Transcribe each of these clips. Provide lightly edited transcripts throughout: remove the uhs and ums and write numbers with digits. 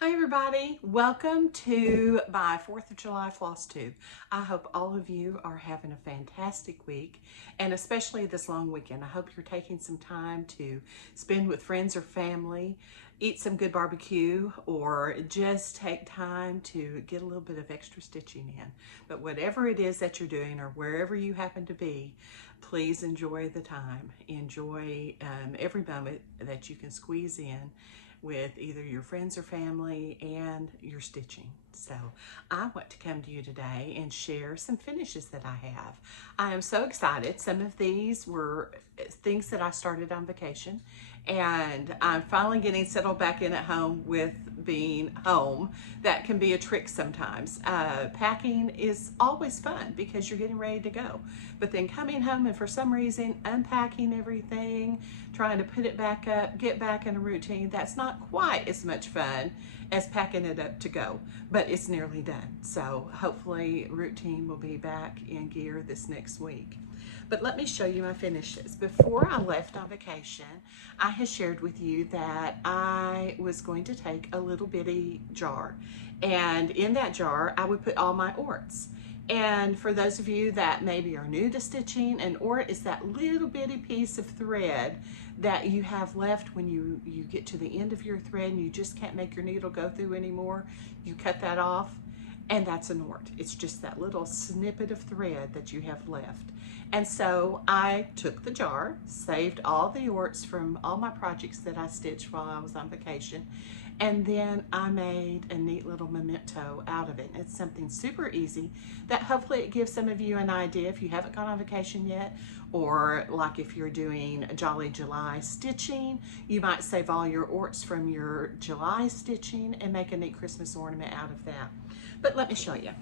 Hi everybody, welcome to my 4th of July floss tube. I hope all of you are having a fantastic week, and especially this long weekend. I hope you're taking some time to spend with friends or family, eat some good barbecue, or just take time to get a little bit of extra stitching in. But whatever it is that you're doing or wherever you happen to be, please enjoy the time. Enjoy every moment that you can squeeze in with either your friends or family and your stitching. So I want to come to you today and share some finishes that I have. I am so excited. Some of these were things that I started on vacation, and I'm finally getting settled back in at home with being home. That can be a trick sometimes. Packing is always fun because you're getting ready to go, but then coming home and for some reason unpacking everything, trying to put it back up, get back in a routine, that's not quite as much fun as packing it up to go, but it's nearly done. So hopefully routine will be back in gear this next week. But let me show you my finishes. Before I left on vacation, I had shared with you that I was going to take a little bitty jar, and in that jar I would put all my orts. And for those of you that maybe are new to stitching, an ort is that little bitty piece of thread that you have left when you get to the end of your thread and you just can't make your needle go through anymore. You cut that off, and that's an ort. It's just that little snippet of thread that you have left. And so I took the jar, saved all the orts from all my projects that I stitched while I was on vacation, and then I made a neat little memento out of it. It's something super easy that hopefully it gives some of you an idea if you haven't gone on vacation yet, or like if you're doing a Jolly July stitching, you might save all your orts from your July stitching and make a neat Christmas ornament out of that. But let me show you.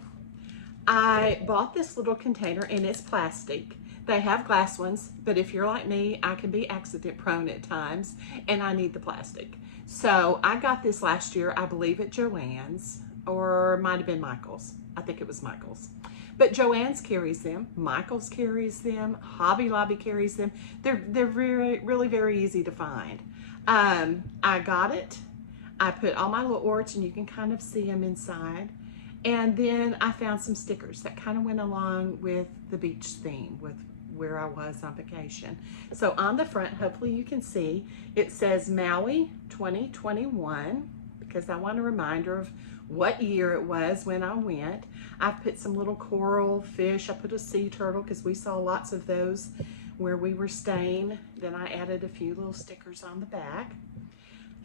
I bought this little container, and it's plastic. They have glass ones, but if you're like me, I can be accident prone at times, and I need the plastic. So I got this last year, I believe at Joanns, or might have been Michael's. I think it was Michael's. But Joanns carries them, Michael's carries them, Hobby Lobby carries them. They're really very easy to find. I got it. I put all my little orts, and you can kind of see them inside. And then I found some stickers that kind of went along with the beach theme, with where I was on vacation. So on the front, hopefully you can see, it says Maui 2021, because I want a reminder of what year it was when I went. I put some little coral fish. I put a sea turtle because we saw lots of those where we were staying. Then I added a few little stickers on the back.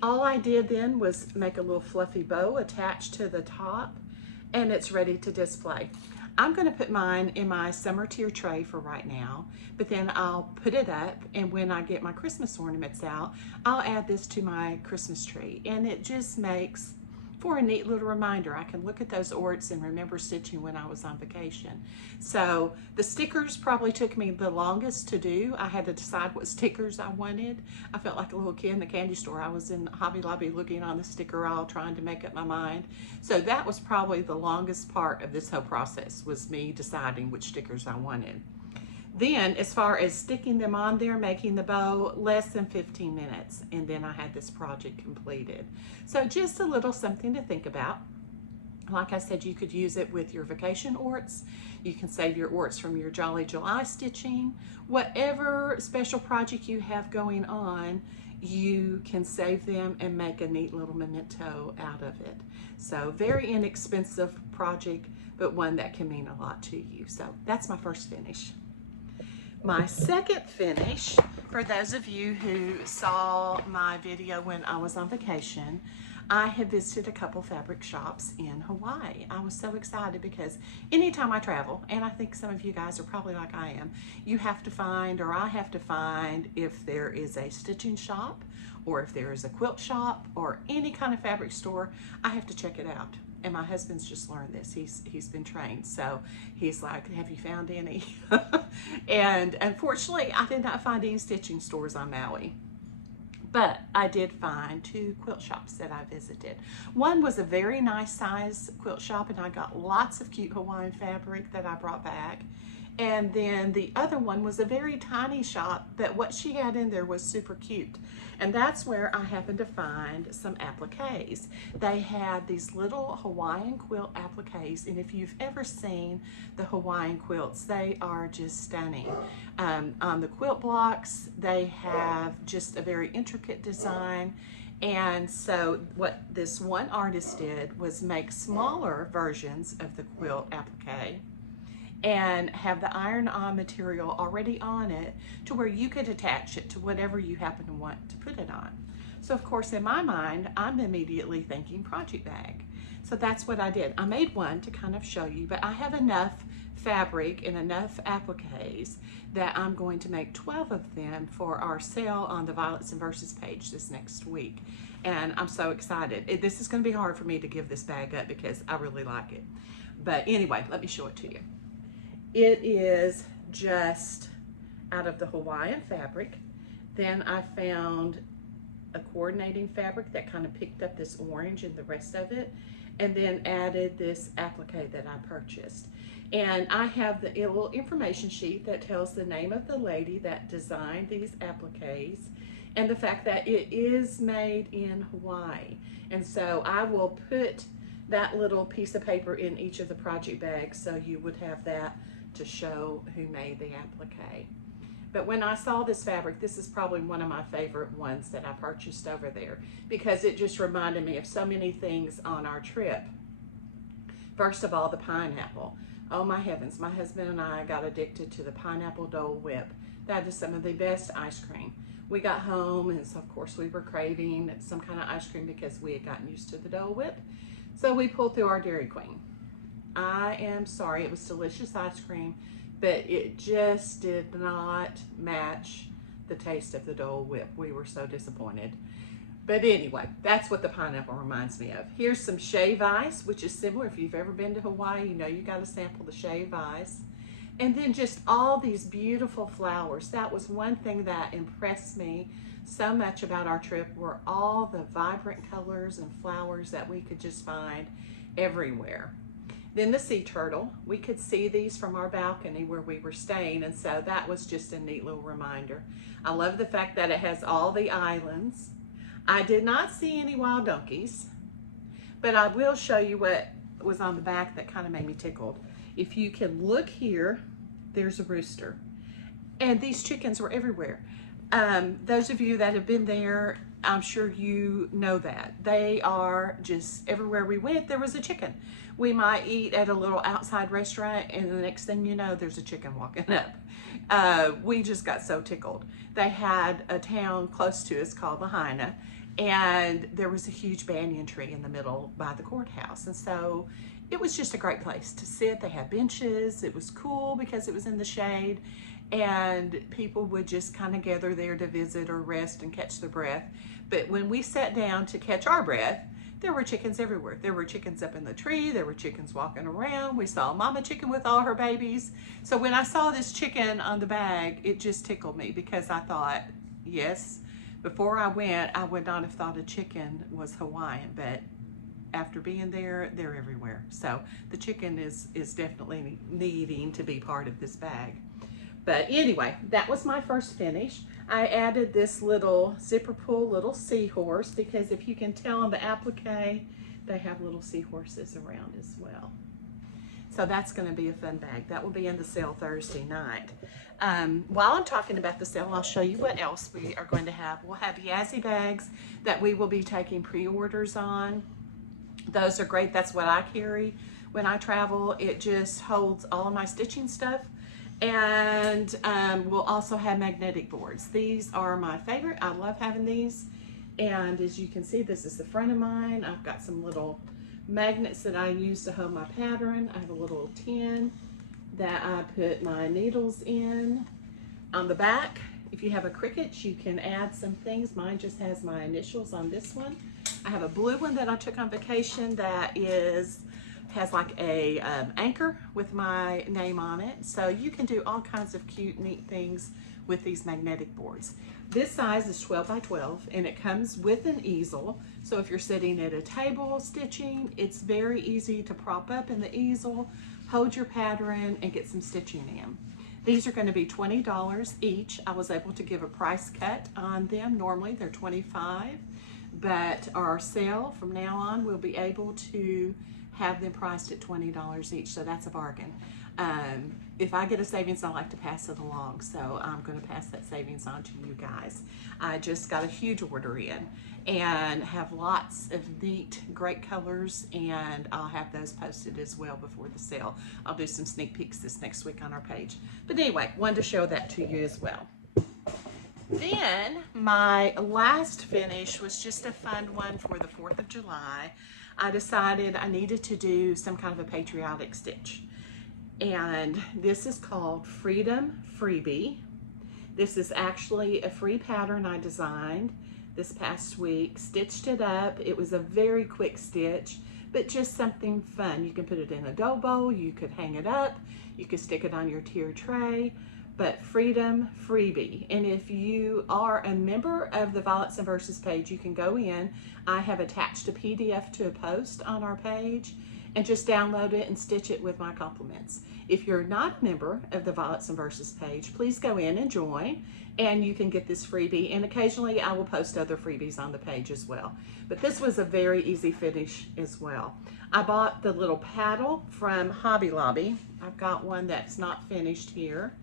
All I did then was make a little fluffy bow attached to the top, and it's ready to display. I'm going to put mine in my summer tier tray for right now, but then I'll put it up, and when I get my Christmas ornaments out, I'll add this to my Christmas tree, and it just makes for a neat little reminder. I can look at those orts and remember stitching when I was on vacation. So the stickers probably took me the longest to do. I had to decide what stickers I wanted. I felt like a little kid in the candy store. I was in Hobby Lobby looking on the sticker aisle trying to make up my mind. So that was probably the longest part of this whole process, was me deciding which stickers I wanted. Then, as far as sticking them on there, making the bow, less than 15 minutes, and then I had this project completed. So just a little something to think about. Like I said, you could use it with your vacation orts. You can save your orts from your Jolly July stitching. Whatever special project you have going on, you can save them and make a neat little memento out of it. So very inexpensive project, but one that can mean a lot to you. So that's my first finish. My second finish, for those of you who saw my video when I was on vacation, I have visited a couple fabric shops in Hawaii. I was so excited because anytime I travel, and I think some of you guys are probably like I am, you have to find, or I have to find, if there is a stitching shop, or if there is a quilt shop, or any kind of fabric store, I have to check it out. And my husband's just learned this. He's been trained. So he's like, have you found any? And unfortunately, I did not find any stitching stores on Maui. But I did find 2 quilt shops that I visited. One was a very nice size quilt shop, and I got lots of cute Hawaiian fabric that I brought back. And then the other one was a very tiny shop that what she had in there was super cute. And that's where I happened to find some appliques. They had these little Hawaiian quilt appliques, and if you've ever seen the Hawaiian quilts, they are just stunning. On the quilt blocks, they have just a very intricate design. And so what this one artist did was make smaller versions of the quilt applique and have the iron-on material already on it to where you could attach it to whatever you happen to want to put it on. So of course, in my mind, I'm immediately thinking project bag. So that's what I did. I made one to kind of show you, but I have enough fabric and enough appliques that I'm going to make 12 of them for our sale on the Violets and Verses page this next week. And I'm so excited. This is going to be hard for me to give this bag up because I really like it. But anyway, let me show it to you. It is just out of the Hawaiian fabric. Then I found a coordinating fabric that kind of picked up this orange and the rest of it, and then added this applique that I purchased. And I have the little information sheet that tells the name of the lady that designed these appliques and the fact that it is made in Hawaii. And so I will put that little piece of paper in each of the project bags so you would have that to show who made the applique. But when I saw this fabric, this is probably one of my favorite ones that I purchased over there because it just reminded me of so many things on our trip. First of all, the pineapple. Oh my heavens, my husband and I got addicted to the pineapple Dole Whip. That is some of the best ice cream. We got home and so of course we were craving some kind of ice cream because we had gotten used to the Dole Whip. So we pulled through our Dairy Queen. I am sorry, it was delicious ice cream, but it just did not match the taste of the Dole Whip. We were so disappointed. But anyway, that's what the pineapple reminds me of. Here's some shave ice, which is similar. If you've ever been to Hawaii, you know you got to sample the shave ice. And then just all these beautiful flowers. That was one thing that impressed me so much about our trip, were all the vibrant colors and flowers that we could just find everywhere. Then the sea turtle, we could see these from our balcony where we were staying, and so that was just a neat little reminder. I love the fact that it has all the islands. I did not see any wild donkeys, but I will show you what was on the back that kind of made me tickled. If you can look here, there's a rooster, and these chickens were everywhere. Those of you that have been there, I'm sure you know that. They are just everywhere we went, there was a chicken. We might eat at a little outside restaurant and the next thing you know, there's a chicken walking up. We just got so tickled. They had a town close to us called Lahaina, and there was a huge banyan tree in the middle by the courthouse. And so it was just a great place to sit. They had benches. It was cool because it was in the shade, and people would just kind of gather there to visit or rest and catch their breath. But when we sat down to catch our breath, there were chickens everywhere. There were chickens up in the tree. There were chickens walking around. We saw mama chicken with all her babies. So when I saw this chicken on the bag, it just tickled me because I thought, yes, before I went, I would not have thought a chicken was Hawaiian, but after being there, they're everywhere. So the chicken is definitely needing to be part of this bag. But anyway, that was my first finish. I added this little zipper pull little seahorse because if you can tell on the applique, they have little seahorses around as well. So that's going to be a fun bag. That will be in the sale Thursday night. While I'm talking about the sale, I'll show you what else we are going to have. We'll have Yazzie bags that we will be taking pre-orders on. Those are great. That's what I carry when I travel. It just holds all of my stitching stuff. And we'll also have magnetic boards. These are my favorite. I love having these. And as you can see, this is the front of mine. I've got some little magnets that I use to hold my pattern. I have a little tin that I put my needles in. On the back, if you have a Cricut, you can add some things. Mine just has my initials on this one. I have a blue one that I took on vacation that has like a anchor with my name on it. So you can do all kinds of cute, neat things with these magnetic boards. This size is 12 by 12 and it comes with an easel. So if you're sitting at a table stitching, it's very easy to prop up in the easel, hold your pattern and get some stitching in. These are going to be $20 each. I was able to give a price cut on them. Normally they're $25, but our sale from now on, we'll be able to have them priced at $20 each, so that's a bargain. If I get a savings, I like to pass it along, so I'm going to pass that savings on to you guys. I just got a huge order in and have lots of neat, great colors, and I'll have those posted as well before the sale. I'll do some sneak peeks this next week on our page. But anyway, wanted to show that to you as well. Then my last finish was just a fun one for the 4th of July. I decided I needed to do some kind of a patriotic stitch. And this is called Freedom Freebie. This is actually a free pattern I designed this past week, stitched it up. It was a very quick stitch, but just something fun. You can put it in a dough bowl, you could hang it up, you could stick it on your tier tray, but Freedom Freebie. And if you are a member of the Violets and Verses page, you can go in. I have attached a PDF to a post on our page and just download it and stitch it with my compliments. If you're not a member of the Violets and Verses page, please go in and join, and you can get this freebie. And occasionally I will post other freebies on the page as well. But this was a very easy finish as well. I bought the little paddle from Hobby Lobby. I've got one that's not finished here.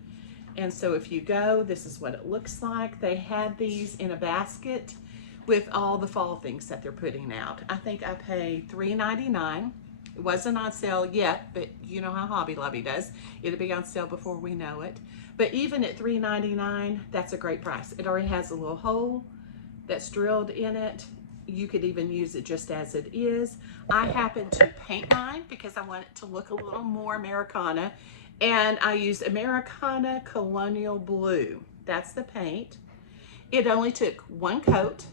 And so if you go, this is what it looks like. They had these in a basket with all the fall things that they're putting out. I think I paid $3.99. It wasn't on sale yet, but you know how Hobby Lobby does. It'll be on sale before we know it. But even at $3.99, that's a great price. It already has a little hole that's drilled in it. You could even use it just as it is. I happened to paint mine because I want it to look a little more Americana. And I used Americana Colonial Blue. That's the paint. It only took one coat.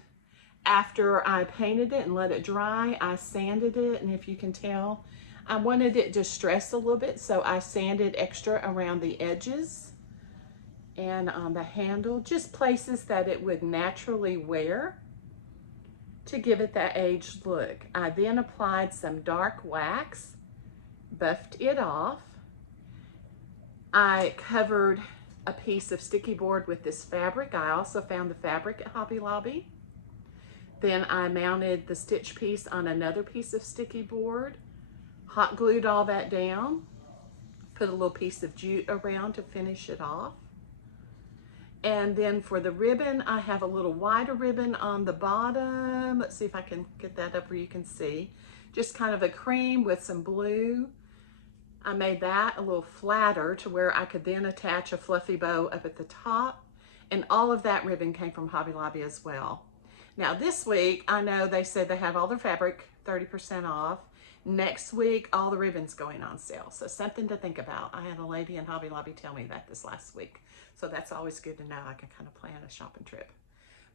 After I painted it and let it dry, I sanded it, and if you can tell, I wanted it to stress a little bit, so I sanded extra around the edges and on the handle, just places that it would naturally wear to give it that aged look. I then applied some dark wax, buffed it off. I covered a piece of sticky board with this fabric. I also found the fabric at Hobby Lobby. Then I mounted the stitch piece on another piece of sticky board, hot glued all that down, put a little piece of jute around to finish it off. And then for the ribbon, I have a little wider ribbon on the bottom. Let's see if I can get that up where you can see. Just kind of a cream with some blue. I made that a little flatter to where I could then attach a fluffy bow up at the top. And all of that ribbon came from Hobby Lobby as well. Now this week, I know they said they have all their fabric 30% off. Next week, all the ribbons going on sale. So something to think about. I had a lady in Hobby Lobby tell me that this last week. So that's always good to know. I can kind of plan a shopping trip.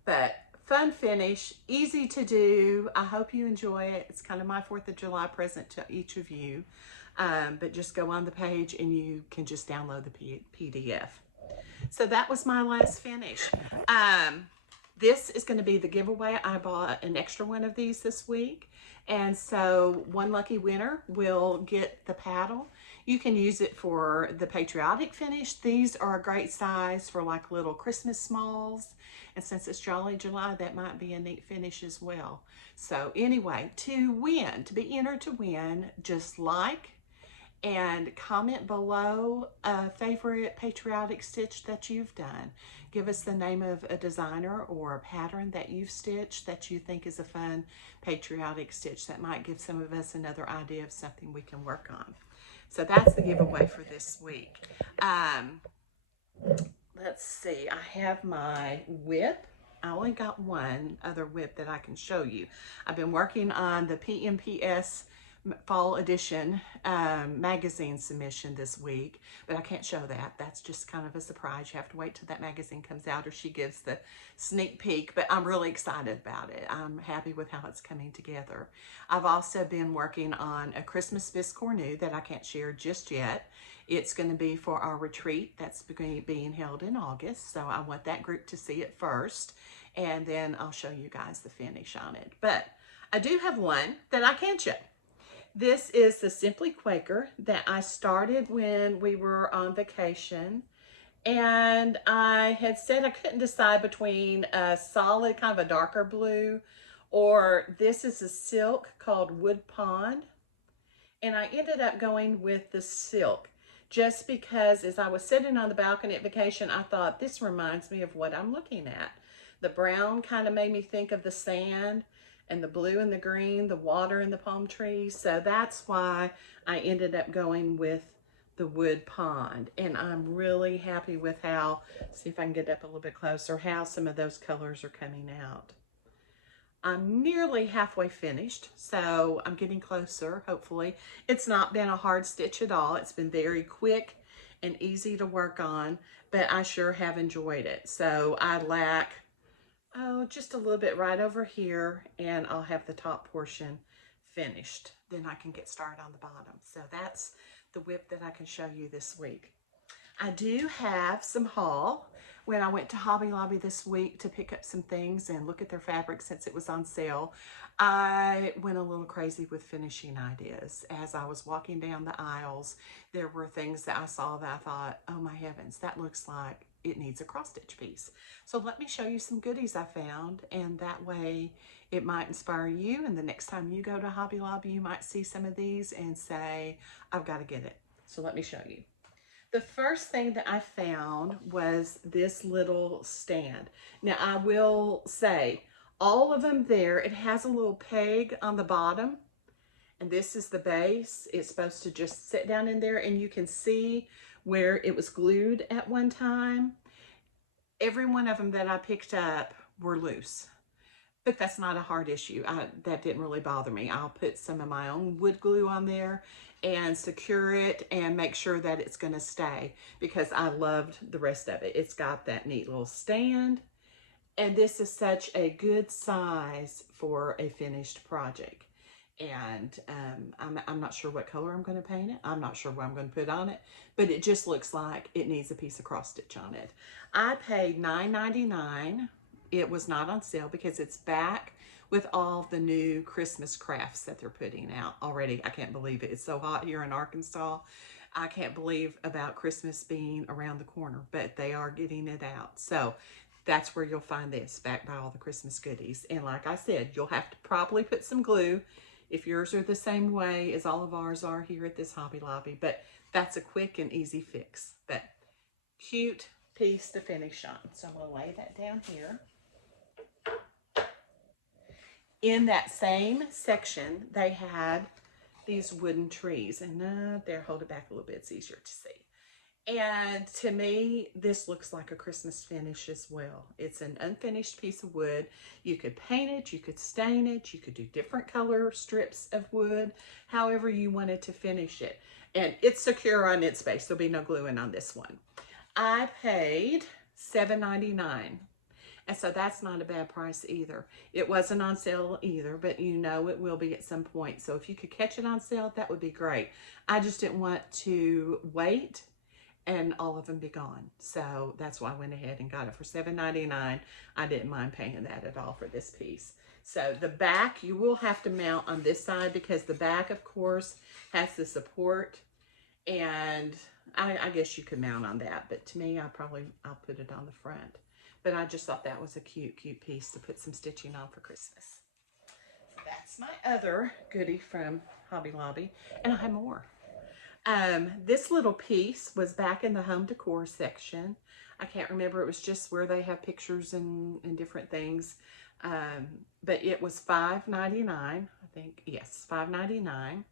But fun finish, easy to do. I hope you enjoy it. It's kind of my 4th of July present to each of you. But just go on the page and you can just download the PDF. So that was my last finish. This is going to be the giveaway. I bought an extra one of these this week. And so one lucky winner will get the paddle. You can use it for the patriotic finish. These are a great size for like little Christmas smalls. And since it's Jolly July, that might be a neat finish as well. So anyway, to win, to be entered to win, just like and comment below a favorite patriotic stitch that you've done. Give us the name of a designer or a pattern that you've stitched that you think is a fun patriotic stitch that might give some of us another idea of something we can work on. So that's the giveaway for this week. Let's see, I have my whip. I only got one other whip that I can show you. I've been working on the PMPS fall edition magazine submission this week, but I can't show that. That's just kind of a surprise. You have to wait till that magazine comes out or she gives the sneak peek, but I'm really excited about it. I'm happy with how it's coming together. I've also been working on a Christmas biscornu that I can't share just yet. It's going to be for our retreat that's being held in August, so I want that group to see it first, and then I'll show you guys the finish on it. But I do have one that I can show. This is the Simply Quaker that I started when we were on vacation. And I had said I couldn't decide between a solid, kind of a darker blue, or this is a silk called Wood Pond. And I ended up going with the silk just because as I was sitting on the balcony at vacation, I thought this reminds me of what I'm looking at. The brown kind of made me think of the sand, and the blue and the green, the water and the palm trees. So that's why I ended up going with the Wood Pond. And I'm really happy with how, see if I can get up a little bit closer, how some of those colors are coming out. I'm nearly halfway finished, so I'm getting closer, hopefully. It's not been a hard stitch at all. It's been very quick and easy to work on, but I sure have enjoyed it. So I lack, just a little bit right over here, and I'll have the top portion finished. Then I can get started on the bottom. So that's the whip that I can show you this week. I do have some haul. When I went to Hobby Lobby this week to pick up some things and look at their fabric since it was on sale, I went a little crazy with finishing ideas. As I was walking down the aisles, there were things that I saw that I thought, oh my heavens, that looks like it needs a cross-stitch piece. So let me show you some goodies I found, and that way it might inspire you, and the next time you go to Hobby Lobby, you might see some of these and say, I've got to get it. So let me show you. The first thing that I found was this little stand. Now I will say, all of them there, it has a little peg on the bottom, and this is the base. It's supposed to just sit down in there, and you can see where it was glued at one time. Every one of them that I picked up were loose, but that's not a hard issue. That didn't really bother me. I'll put some of my own wood glue on there and secure it and make sure that it's going to stay, because I loved the rest of it. It's got that neat little stand, and this is such a good size for a finished project. And I'm not sure what color I'm going to paint it. I'm not sure what I'm going to put on it, but it just looks like it needs a piece of cross stitch on it. I paid $9.99. It was not on sale because it's back with all the new Christmas crafts that they're putting out already. I can't believe it. It's so hot here in Arkansas. I can't believe about Christmas being around the corner, but they are getting it out. So that's where you'll find this, back by all the Christmas goodies. And like I said, you'll have to probably put some glue if yours are the same way as all of ours are here at this Hobby Lobby, but that's a quick and easy fix. But cute piece to finish on. So I'm gonna lay that down here. In that same section, they had these wooden trees, and there, hold it back a little bit, it's easier to see. And to me, this looks like a Christmas finish as well. It's an unfinished piece of wood. You could paint it, you could stain it, you could do different color strips of wood, however you wanted to finish it. And it's secure on its base. There'll be no gluing on this one. I paid $7.99. And so that's not a bad price either. It wasn't on sale either, but you know it will be at some point. So if you could catch it on sale, that would be great. I just didn't want to wait and all of them be gone. So that's why I went ahead and got it for $7.99. I didn't mind paying that at all for this piece. So the back, you will have to mount on this side because the back, of course, has the support, and I guess you could mount on that, but to me, I'll put it on the front. But I just thought that was a cute, cute piece to put some stitching on for Christmas. So that's my other goodie from Hobby Lobby, and I have more. This little piece was back in the home decor section. I can't remember, it was just where they have pictures and different things. But it was $5.99, I think, yes, $5.99.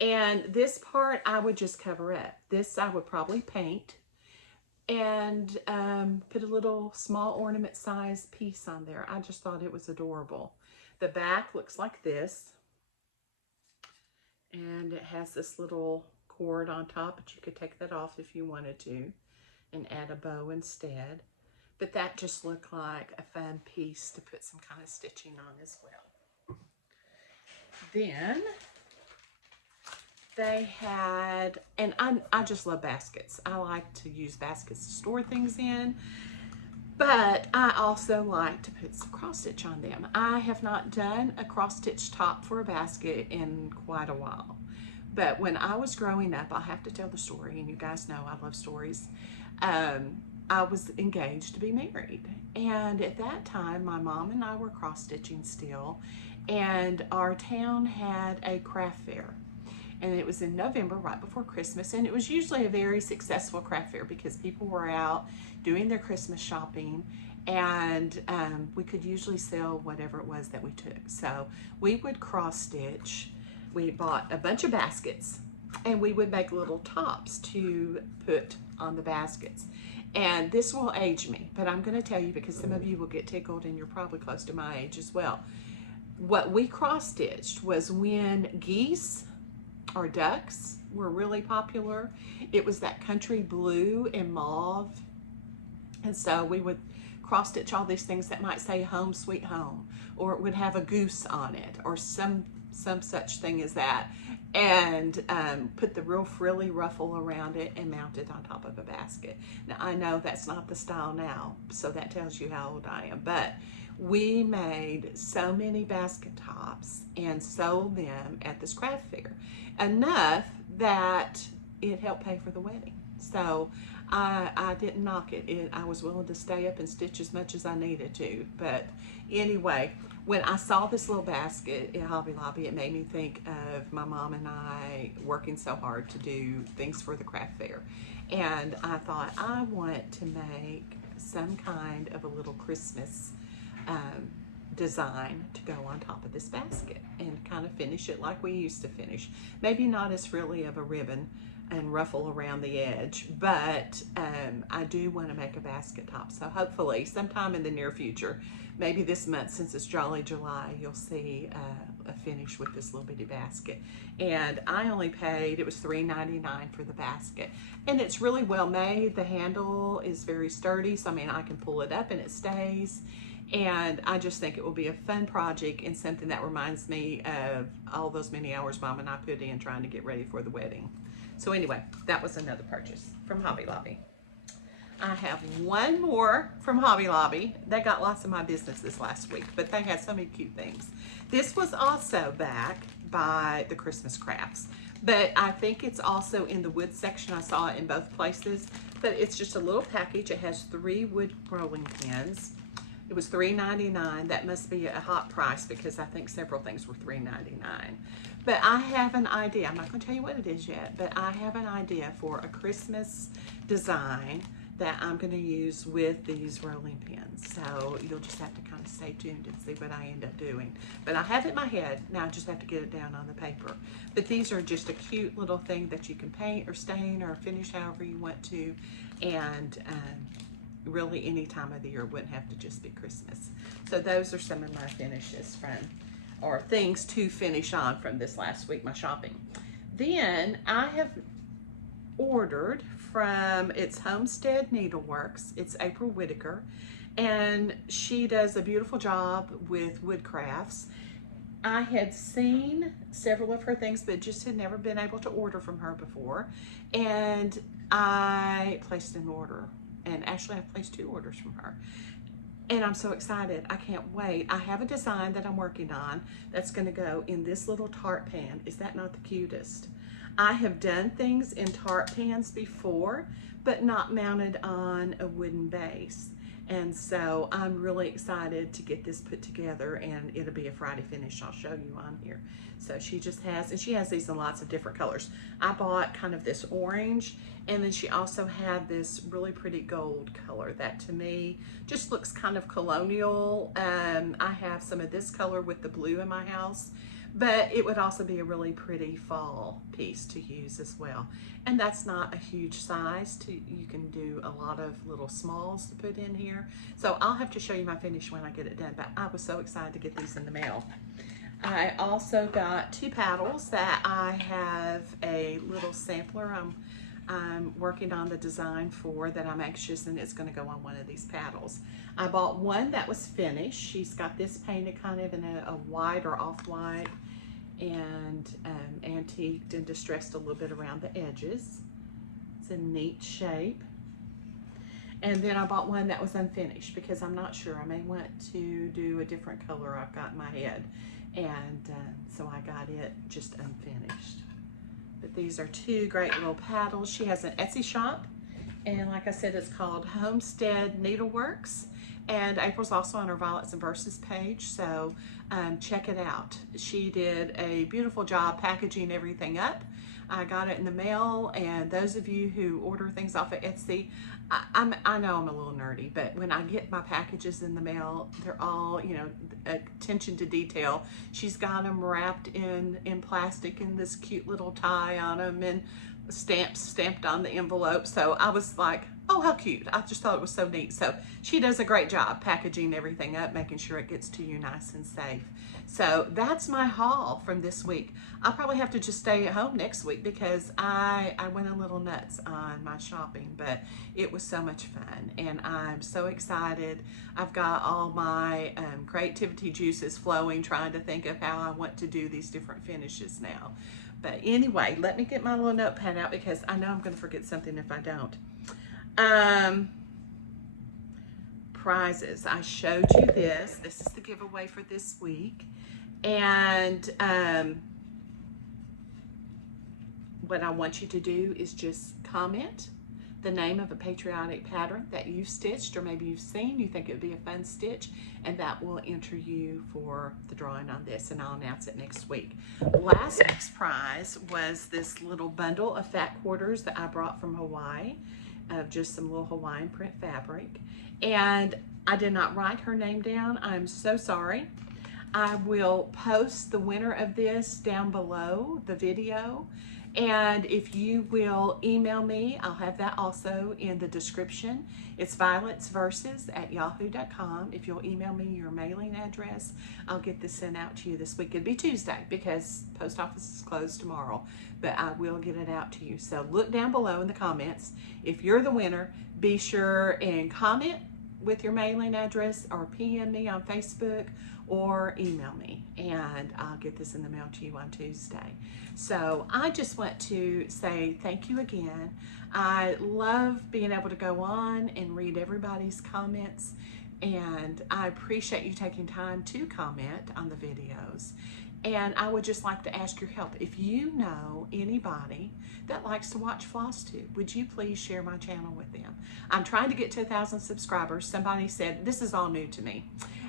And this part I would just cover up. This I would probably paint and put a little small ornament size piece on there. I just thought it was adorable. The back looks like this, and it has this little cord on top, but you could take that off if you wanted to and add a bow instead. But that just looked like a fun piece to put some kind of stitching on as well. Then they had, and I just love baskets. I like to use baskets to store things in, but I also like to put some cross stitch on them. I have not done a cross stitch top for a basket in quite a while. But when I was growing up, I'll have to tell the story, and you guys know I love stories. I was engaged to be married. And at that time, my mom and I were cross-stitching still, and our town had a craft fair. And it was in November, right before Christmas, and it was usually a very successful craft fair because people were out doing their Christmas shopping, and we could usually sell whatever it was that we took. So we would cross-stitch. We bought a bunch of baskets, and we would make little tops to put on the baskets. And this will age me, but I'm going to tell you because some of you will get tickled, and you're probably close to my age as well. What we cross-stitched was when geese or ducks were really popular. It was that country blue and mauve. And so we would cross-stitch all these things that might say home sweet home, or it would have a goose on it, or some such thing as that, and put the real frilly ruffle around it and mount it on top of a basket. Now I know that's not the style now, so that tells you how old I am, but we made so many basket tops and sold them at this craft fair, enough that it helped pay for the wedding. So I didn't knock it. I was willing to stay up and stitch as much as I needed to. But anyway, when I saw this little basket at Hobby Lobby, it made me think of my mom and I working so hard to do things for the craft fair. And I thought, I want to make some kind of a little Christmas design to go on top of this basket and kind of finish it like we used to finish. Maybe not as frilly of a ribbon and ruffle around the edge, but I do want to make a basket top. So hopefully sometime in the near future, maybe this month, since it's Jolly July, you'll see a finish with this little bitty basket. And I only paid, it was $3.99 for the basket. And it's really well made. The handle is very sturdy, so I mean I can pull it up and it stays. And I just think it will be a fun project and something that reminds me of all those many hours Mom and I put in trying to get ready for the wedding. So anyway, that was another purchase from Hobby Lobby. I have one more from Hobby Lobby. They got lots of my business this last week, but they had so many cute things. This was also back by the Christmas crafts, but I think it's also in the wood section. I saw it in both places, but it's just a little package. It has 3 wood rolling pins. It was $3.99. That must be a hot price because I think several things were $3.99. But I have an idea. I'm not going to tell you what it is yet, but I have an idea for a Christmas design that I'm going to use with these rolling pins. So you'll just have to kind of stay tuned and see what I end up doing. But I have it in my head. Now I just have to get it down on the paper. But these are just a cute little thing that you can paint or stain or finish however you want to. And really any time of the year, wouldn't have to just be Christmas. So those are some of my finishes from, or things to finish on from this last week, my shopping. Then I have ordered from, it's Homestead Needleworks. It's April Whitaker, and she does a beautiful job with wood crafts. I had seen several of her things, but just had never been able to order from her before. And I placed an order. And actually I've placed 2 orders from her. And I'm so excited. I can't wait. I have a design that I'm working on that's going to go in this little tart pan. Is that not the cutest? I have done things in tart pans before, but not mounted on a wooden base. And so I'm really excited to get this put together, and it'll be a Friday finish. I'll show you on here. So she just has, and she has these in lots of different colors. I bought kind of this orange, and then she also had this really pretty gold color that to me just looks kind of colonial. I have some of this color with the blue in my house, but it would also be a really pretty fall piece to use as well. And that's not a huge size. You can do a lot of little smalls to put in here. So I'll have to show you my finish when I get it done, but I was so excited to get these in the mail. I also got 2 paddles that I have a little sampler I'm working on the design for that I'm anxious, and it's going to go on one of these paddles. I bought one that was finished. She's got this painted kind of in a white or off-white, and antiqued and distressed a little bit around the edges. It's a neat shape. And then I bought one that was unfinished because I'm not sure. I may want to do a different color I've got in my head. And so I got it just unfinished. But these are 2 great little paddles. She has an Etsy shop, And like I said, it's called Homestead Needleworks. And April's also on her Violets and Verses page, so check it out. She did a beautiful job packaging everything up. I got it in the mail, and those of you who order things off of Etsy, I know I'm a little nerdy, but when I get my packages in the mail, they're all, you know, attention to detail. She's got them wrapped in plastic and this cute little tie on them, and stamps stamped on the envelope. So I was like, oh, how cute. I just thought it was so neat. So she does a great job packaging everything up, making sure it gets to you nice and safe. So that's my haul from this week. I'll probably have to just stay at home next week because I went a little nuts on my shopping, but it was so much fun and I'm so excited. I've got all my creativity juices flowing, trying to think of how I want to do these different finishes now. But anyway, let me get my little notepad out because I know I'm going to forget something if I don't. Prizes. I showed you this. This is the giveaway for this week. And what I want you to do is just comment the name of a patriotic pattern that you've stitched or maybe you've seen, you think it would be a fun stitch, and that will enter you for the drawing on this, and I'll announce it next week. Last week's prize was this little bundle of fat quarters that I brought from Hawaii, of just some little Hawaiian print fabric, and I did not write her name down. I'm so sorry. I will post the winner of this down below the video. And if you will email me, I'll have that also in the description. It's violetsverses@yahoo.com. If you'll email me your mailing address, I'll get this sent out to you this week. It'll be Tuesday because post office is closed tomorrow, but I will get it out to you. So look down below in the comments. If you're the winner, be sure and comment with your mailing address or PM me on Facebook or email me, and I'll get this in the mail to you on Tuesday. So I just want to say thank you again. I love being able to go on and read everybody's comments, and I appreciate you taking time to comment on the videos. And I would just like to ask your help. If you know anybody that likes to watch FlossTube, would you please share my channel with them? I'm trying to get to 1,000 subscribers. Somebody said, this is all new to me,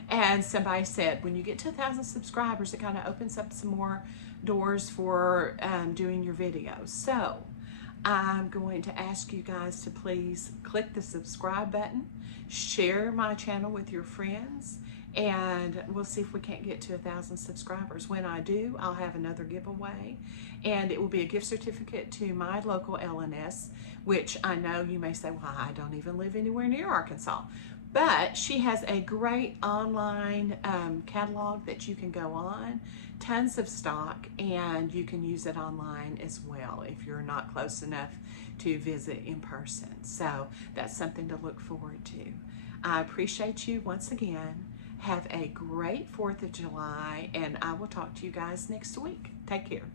and somebody said, when you get to 1,000 subscribers, it kind of opens up some more doors for doing your videos. So I'm going to ask you guys to please click the subscribe button, share my channel with your friends, and we'll see if we can't get to 1,000 subscribers. When I do, I'll have another giveaway, and it will be a gift certificate to my local LNS, which I know you may say, well, I don't even live anywhere near Arkansas. But she has a great online catalog that you can go on, tons of stock, and you can use it online as well if you're not close enough to visit in person. So that's something to look forward to. I appreciate you once again. Have a great 4th of July, and I will talk to you guys next week. Take care.